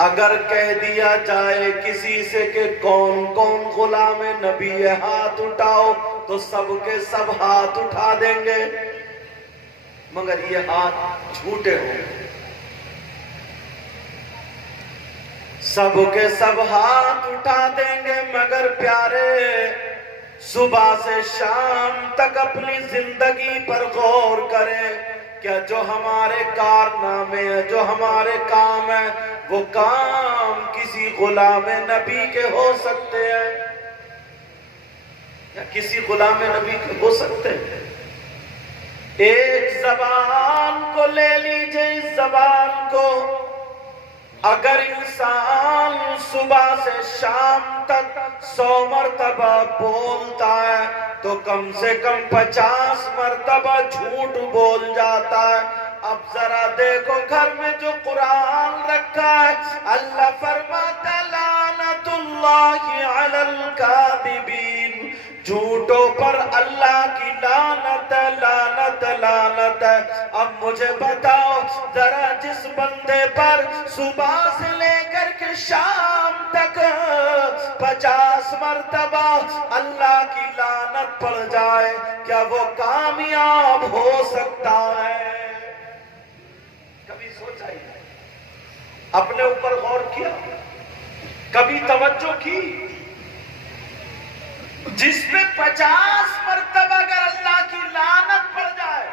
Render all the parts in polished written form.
अगर कह दिया जाए किसी से कि कौन कौन गुलाम नबी है, हाथ उठाओ, तो सबके सब हाथ उठा देंगे, मगर ये हाथ झूठे होंगे। सबके सब हाथ उठा देंगे, मगर प्यारे सुबह से शाम तक अपनी जिंदगी पर गौर करें। क्या जो हमारे कारनामे हैं, जो हमारे काम है, वो काम किसी गुलाम नबी के हो सकते हैं या किसी गुलाम नबी के हो सकते हैं? एक जबान को ले लीजिए, इस जबान को अगर इंसान सुबह से शाम तक 100 मरतबा बोलता है तो कम से कम 50 मरतबा झूठ बोल जाता है। अब जरा देखो घर में जो कुरान रखा है, अल्लाह फरमाता लानतुल्लाहि अलल कादिबीन, झूठों पर अल्लाह की लानत लानत लानत है। अब मुझे बताओ जरा, जिस बंदे पर सुबह से लेकर के शाम तक 50 मरतबा अल्लाह की लानत पड़ जाए, क्या वो कामयाब हो सकता है? कभी सोचा ही? अपने ऊपर गौर किया? कभी तवज्जो की? जिसमें 50 मरतबा अगर अल्लाह की लानत पड़ जाए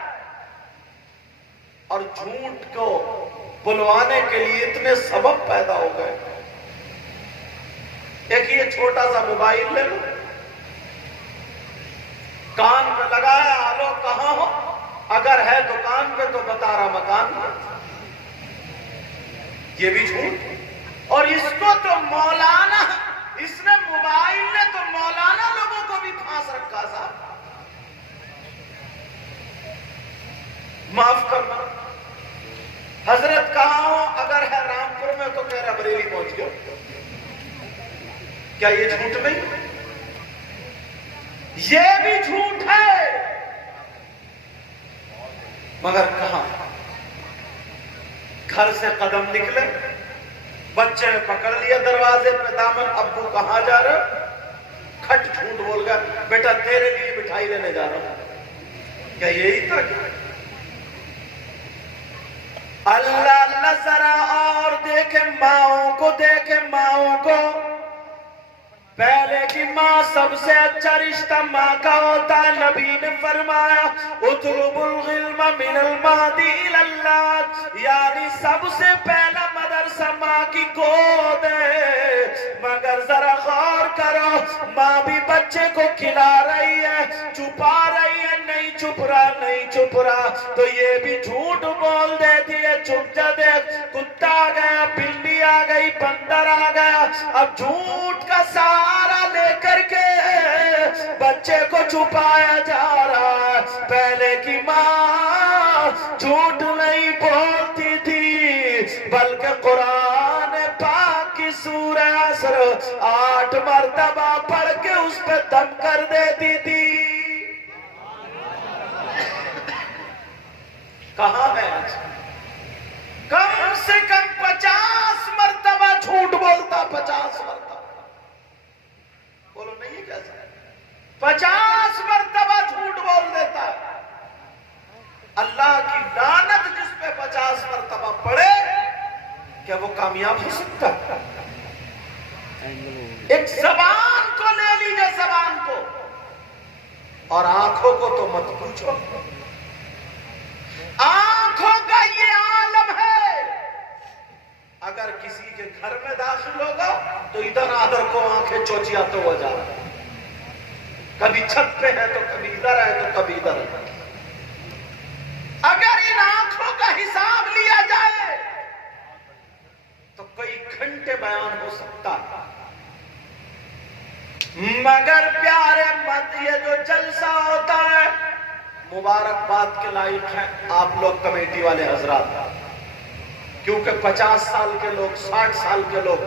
और झूठ को बुलवाने के लिए इतने सबब पैदा हो गए। एक ये छोटा सा मोबाइल ले लो, कान पे लगाया, आलो कहां हो, अगर है दुकान पे तो बता रहा मकान में, ये भी झूठ। और इसको तो मौलाना, इसने मोबाइल ने तो मौलाना लोगों को भी फांस रखा साहब। माफ करना, हजरत कहां हो, अगर है रामपुर में तो कह रहा बरेली पहुंच गया। क्या ये झूठ नहीं? ये भी झूठ है, मगर कहां? घर से कदम निकले, बच्चे ने पकड़ लिया दरवाजे पे दामन, अब्बू कहां जा रहे हो? खट झूठ बोल गया, बेटा तेरे लिए मिठाई लेने जा रहा हूं। क्या यही था? अल्लाह अल्लाह जरा और देखे माओं को, देखे माओं को। पहले की माँ सबसे अच्छा रिश्ता माँ का होता है। नबी ने फरमाया उतलुबुल इल्म मिनल महदी इलल्लाह, यानी सबसे पहला मदरसा माँ की गोद है। मगर जरा गौर करो, माँ भी बच्चे को खिला रही है, छुपा रही है, नहीं छुप रहा, नहीं छुप रहा, तो ये भी झूठ बोल देती है। छुप जा, देख कुत्ता आ गया, बिल्ली आ गई, बंदर आ गया। अब झूठ का सहारा लेकर के बच्चे को छुपाया जा रहा है। पहले की माँ झूठ नहीं बोलती थी, बल्कि कुरान पाक की सूरह असर 8 मरतबा पढ़ के उस पे दम कर देती थी। कहां है आज? कम से कम 50 मरतबा झूठ बोलता, 50 मरतबा। बोलो नहीं है कैसा? 50 मरतबा झूठ बोल देता है। अल्लाह की लानत जिस पे 50 मरतबा पड़े, क्या वो कामयाब हो सकता है? एक जबान को ले लीजिए, जबान को, और आंखों को तो मत पूछो। आंखों का ये आलम है, अगर किसी के घर में दाखिल होगा तो इधर आधर को आंखें चोचियाते हुए जा रहा है। कभी छत पे है तो कभी इधर है तो कभी इधर है। अगर इन आंखों का हिसाब लिया जाए तो कई घंटे बयान हो सकता है। मगर प्यारे मत, ये जो जलसा होता है, मुबारकबाद के लायक है आप लोग कमेटी वाले हजरात, क्योंकि 50 साल के लोग, 60 साल के लोग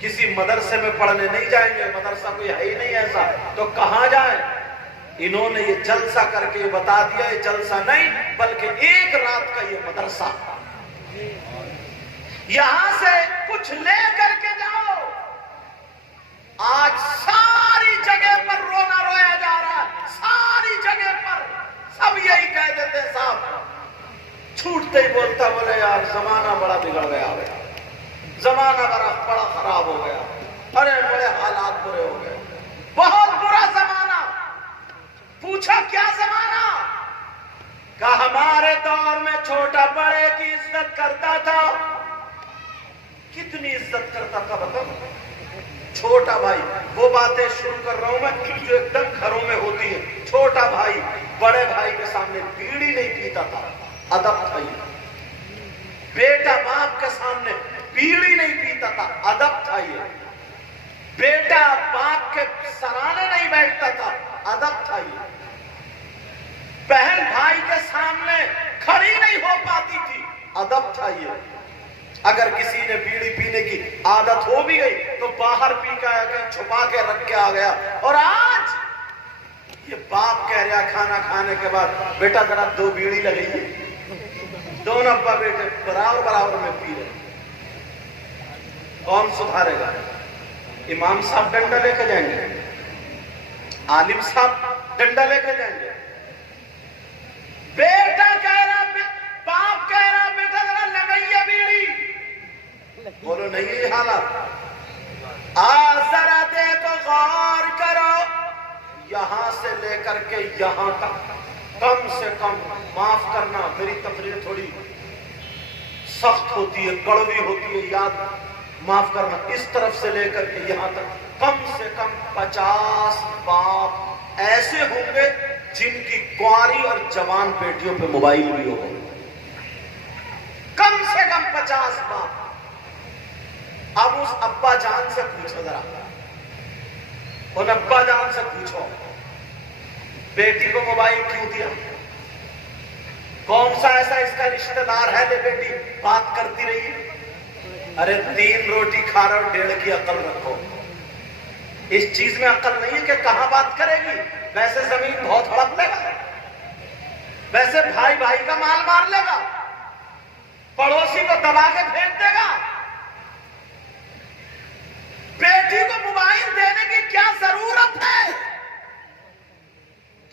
किसी मदरसे में पढ़ने नहीं जाएंगे। मदरसा कोई है ही नहीं ऐसा, तो कहां जाए? इन्होंने ये जलसा करके बता दिया, ये जलसा नहीं बल्कि एक रात का ये मदरसा। यहां से कुछ कुछ ले करके जाओ। आज सारी जगह पर रोना रोया जा रहा है, सारी जगह पर सब यही कह देते साहब, छूटते ही बोलता बोले यार जमाना बड़ा बिगड़ गया, जमाना बड़ा खराब हो गया, अरे बड़े हालात बुरे हो गए, बहुत बुरा जमाना। पूछा क्या जमाना? कहा हमारे दौर में छोटा बड़े की इज्जत करता था। कितनी इज्जत करता था बताओ? छोटा भाई, वो बातें शुरू कर रहा हूं मैं जो एकदम घरों में होती है। छोटा भाई बड़े भाई के सामने बीड़ी नहीं पीता था, अदब था ये। बेटा बाप के सामने बीड़ी नहीं पीता था, अदब था ये। बेटा बाप के सराहने नहीं बैठता था, अदब था ये। बहन भाई के सामने खड़ी नहीं हो पाती थी, अदब था ये। अगर किसी ने बीड़ी पीने की आदत हो भी गई तो बाहर पी के कहीं छुपा के रख के आ गया। और आज ये बाप कह रहा खाना खाने के बाद, बेटा जरा 2 बीड़ी लगी, दोनों अब्बा बेटे बराबर बराबर में पी रहे। कौन सुधारेगा? इमाम साहब डंडा लेके जाएंगे, आलिम साहब डंडा लेके जाएंगे। बेटा कह रहा, बाप कह रहा बेटा जरा लगाइए बीड़ी, बोलो नहीं ये हालत। आज जरा देखो, गौर करो, यहां से लेकर के यहां तक कम से कम, माफ करना मेरी तकरीर थोड़ी सख्त होती है, कड़वी होती है, याद माफ करना, इस तरफ से लेकर के यहां तक कम से कम 50 बाप ऐसे होंगे जिनकी कुंवारी और जवान बेटियों पे मोबाइल भी होगा। कम से कम 50 बाप। अब उस अब्बा जान से पूछो जरा, उन अब्बा जान से पूछो बेटी को मोबाइल क्यों दिया? कौन सा ऐसा इसका रिश्तेदार है ले बेटी बात करती रही? अरे 3 रोटी खा रहे हो, 1.5 की अकल रखो। इस चीज में अकल नहीं है कि कहां बात करेगी। वैसे जमीन बहुत हड़प लेगा, वैसे भाई भाई का माल मार लेगा, पड़ोसी को दबा के फेंक देगा। बेटी को मोबाइल देने की क्या जरूरत है?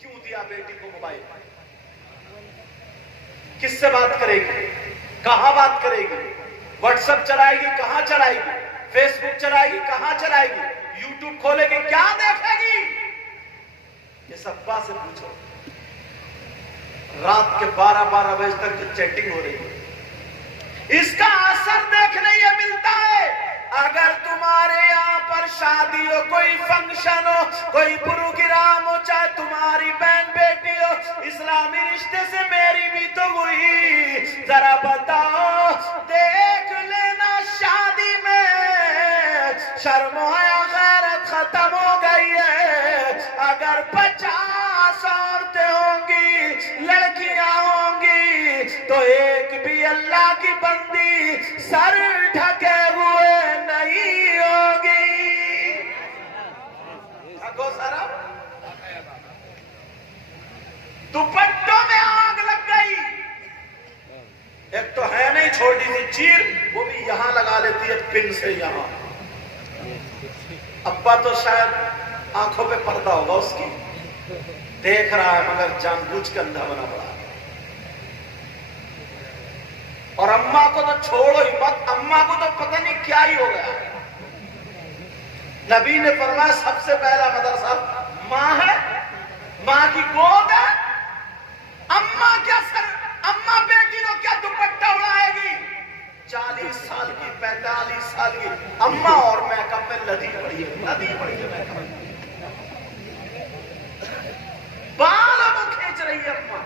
क्यों दिया बेटी को मोबाइल? किससे बात करेगी? कहां बात करेगी? व्हाट्सएप चलाएगी, कहां चलाएगी? फेसबुक चलाएगी, कहां चलाएगी? यूट्यूब खोलेगी, क्या देखेगी? ये सब बात से पूछो। रात के 12-12 बजे तक जो चैटिंग हो रही है, इसका असर देखने ये मिलता है। अगर तुम्हारे यहाँ पर शादी हो, कोई फंक्शन हो, कोई प्रोग्राम हो, चाहे तुम्हारी बहन बेटी हो, इस्लामी रिश्ते से मेरी भी तो हुई, जरा बताओ, देख लेना शादी में शर्म या गैरत खत्म हो गई है। अगर 50 औरतें होंगी, लड़कियां होंगी, तो एक भी अल्लाह की बंदी सर ढके हुए नहीं होगी। सारा दुपट्टों में आग लग गई। एक तो है नहीं छोटी सी चीर, वो भी यहां लगा लेती है पिन से यहां। अब्बा तो शायद आंखों पे पर्दा होगा उसकी, देख रहा है मगर जानबूझ के अंधा बना पड़ा। और अम्मा को तो छोड़ो ही मत, अम्मा को तो पता नहीं क्या ही हो गया। नबी ने फरमाया सबसे पहला मदरसा माँ है, माँ की गोद है। अम्मा क्या सर, अम्मा बेटी को क्या दुपट्टा उड़ाएगी? 40 साल की, 45 साल की अम्मा और मैकअप में लदी पड़ी है, लदी पड़ी है मैकअप। बाल वो खींच रही है अम्मा,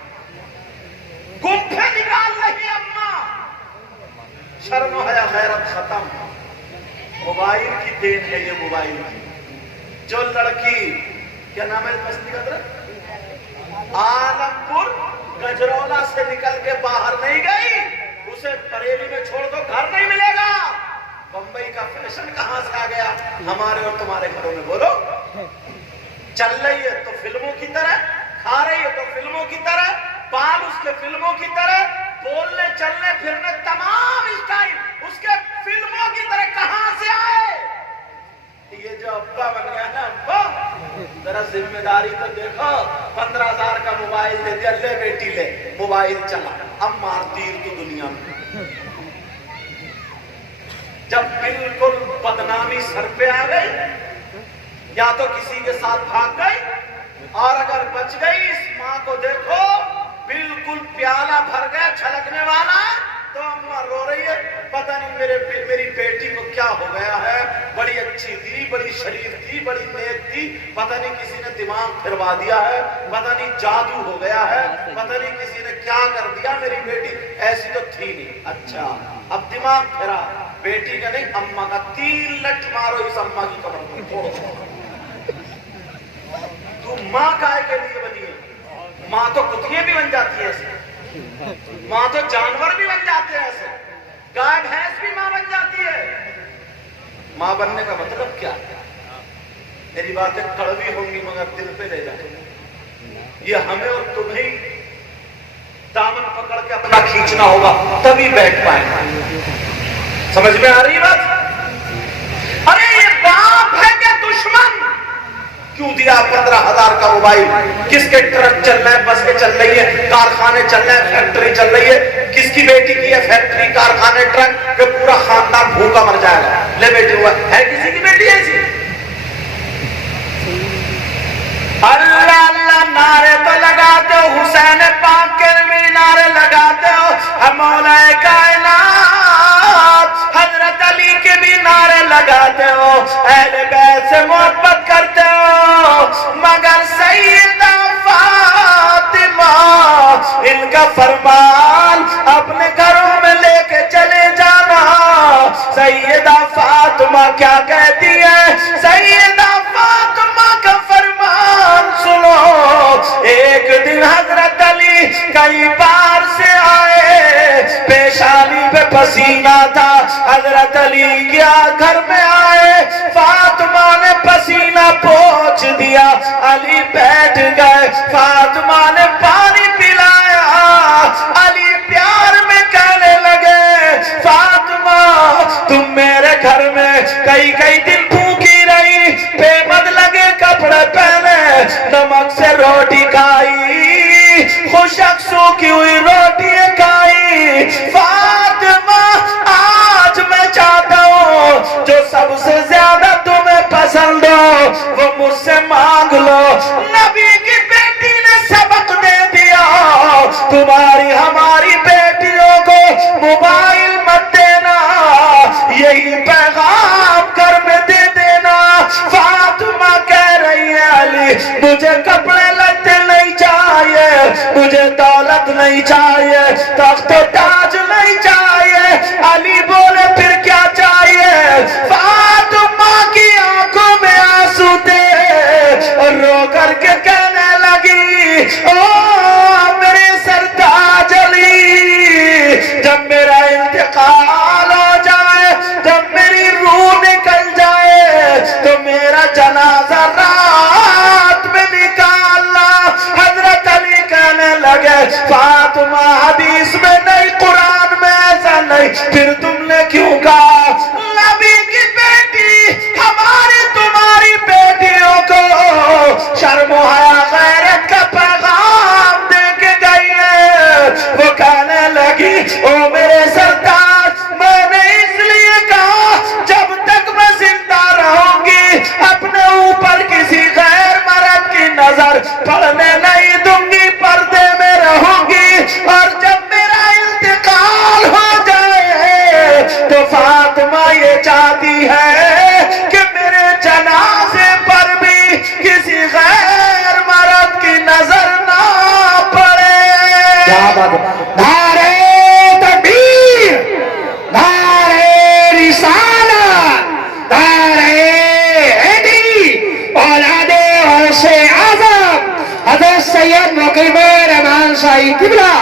गुम्फे निकाल रही है अम्मा। शर्म हया गैरत खत्म। मोबाइल की देन है ये, मोबाइल की। जो लड़की, क्या नाम है बस्ती का, आलमपुर गजरौला से निकल के बाहर नहीं गई, उसे बरेली में छोड़ दो, घर नहीं मिलेगा। बंबई का फैशन कहां से आ गया हमारे और तुम्हारे घरों में? बोलो। चल रही है तो फिल्मों की तरह, खा रही है तो फिल्मों की तरह, बाल उसके फिल्मों की तरह, बोलने चलने फिरने तमाम स्टाइल उसके फिल्मों की तरह। जरा जिम्मेदारी तो देखो। 15,000 का मोबाइल दे दिया, ले बेटी ले मोबाइल चला, अब मारती तू दुनिया में। जब बिल्कुल बदनामी सर पे आ गई, या तो किसी के साथ भाग गई, और अगर बच गई, इस माँ को देखो बिल्कुल प्याला भर गया छलकने वाला, तो अम्मा रो रही है, पता नहीं मेरी बेटी को क्या हो गया है। बड़ी अच्छी थी, बड़ी शरीफ थी, बड़ी नेक थी, पता नहीं किसी ने दिमाग फिरवा दिया है, पता नहीं जादू हो गया है, पता नहीं किसी ने क्या कर दिया, मेरी बेटी ऐसी तो थी नहीं। अच्छा, अब दिमाग फिरा, बेटी का नहीं अम्मा का। 3 लठ मारो इस अम्मा की कमर में, छोड़ो। तू माँ काय के लिए बनी है? माँ तो कुत्तियां भी बन जाती है ऐसे, माँ तो जानवर भी बन जाते हैं ऐसे, गाय भैंस भी माँ बन जाती है। माँ बनने का मतलब क्या है? मेरी बातें कड़वी होंगी मगर दिल पे ले जाए। ये हमें और तुम्हें दामन पकड़ के अपना खींचना होगा, तभी बैठ पाएगा। समझ में आ रही बात? अरे ये बाप है क्या दुश्मन? क्यों दिया 15,000 का मोबाइल? किसके ट्रक चल रहे हैं, बस के चल रही है, कारखाने चल रहे हैं, फैक्ट्री चल रही है, किसकी बेटी की है फैक्ट्री, कारखाने, ट्रक, कि पूरा खानदान भूखा मर जाएगा। ले बेटी हुआ है, किसी की बेटी ऐसी? अल्लाह अल्लाह नारे तो लगाते हो, हुसैन पाक के भी नारे लगाते हो, मौलाए कायनात हजरत अली के भी नारे लगाते हो, अहले बैत से मोहब्बत करते हो, मगर सैयदा फातिमा इनका फरमान अपने घरों में लेके चले जाना। सैयदा फातिमा क्या कहती है? सैयदा फातिमा का फरमान सुनो। एक दिन हजरत अली कई बार से आए, पेशानी पे पसीना था, हजरत अली क्या घर में आए, फातिमा ने पसीना पोंछ दिया, अली बैठ गए, फातिमा ने पानी पिलाया, अली प्यार में कहने लगे, फातिमा तुम मेरे घर में कई दिन भूखी रही, बेमद लगे कपड़े पहने, नमक से रोटी खाई, खुशक सूखी हुई रोटी खाई, फातिमा आज मैं चाहता हूँ जो सबसे ज्यादा तुम्हें पसंद हो वो मुझसे मांग लो। नबी की बेटी ने सबक दे दिया, तुम्हारी हमारी बेटियों को मोबाइल मत देना, यही पैगाम घर में दे देना। फातिमा कह रही है अली मुझे कपड़े लत्ते नहीं चाहिए, मुझे दौलत नहीं चाहिए, तख्त ताज नहीं चाहिए। अली बोले फिर क्या चाहिए? फातिमा की आंखों में आंसू थे और रो करके कहने लगी, ओ मेरे सरताज अली, जब मेरा इंतकाल हो जाए, जब मेरी रूह निकल जाए तो मेरा जनाजा रात में निकालना। हजरत अली कहने लगे, फातिमा हदीस में नहीं, कुरान में ऐसा नहीं, फिर तुमने क्यों कहा? नबी की बेटी हमारी तुम्हारी बेटियों को शर्म हया गैरत का पैगाम दे के गई है। वो कहने लगी, ओ मेरे सरताज, मैंने इसलिए कहा जब तक मैं जिंदा रहूंगी अपने ऊपर किसी गैर मर्द की नजर पड़ने नहीं दूंगी, पर्दे में रहूंगी, और जब मेरा इंतकाल हो जाए तो फातिमा ये चाहती है कि मेरे जनाजे पर भी किसी गैर मर्द की नजर ना पड़े। क्या बात? नारे तकबीर, नारे रिसालत, नारे हैदरी, औलादे गौसे आज़म हज़रत सैयद मुक़ीमुर रहमान शाही किबला।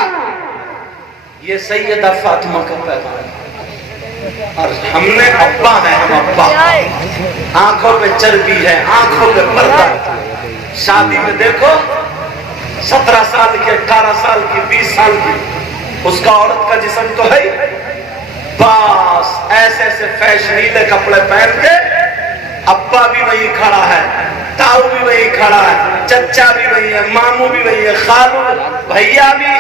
ये सैयदा फातिमा का पैगाम है। और हमने अब्बा है, हम अब्बा, आंखों पे चर्बी है, आंखों पे पर्दा। शादी में देखो 17 साल की, 18 साल की, 20 साल की, उसका औरत का जिस्म तो है, बस ऐसे ऐसे फैशनीले कपड़े पहन के अब्बा भी वही खड़ा है, ताऊ भी वही खड़ा है, चच्चा भी वही है, मामू भी वही है, खालू भैया भी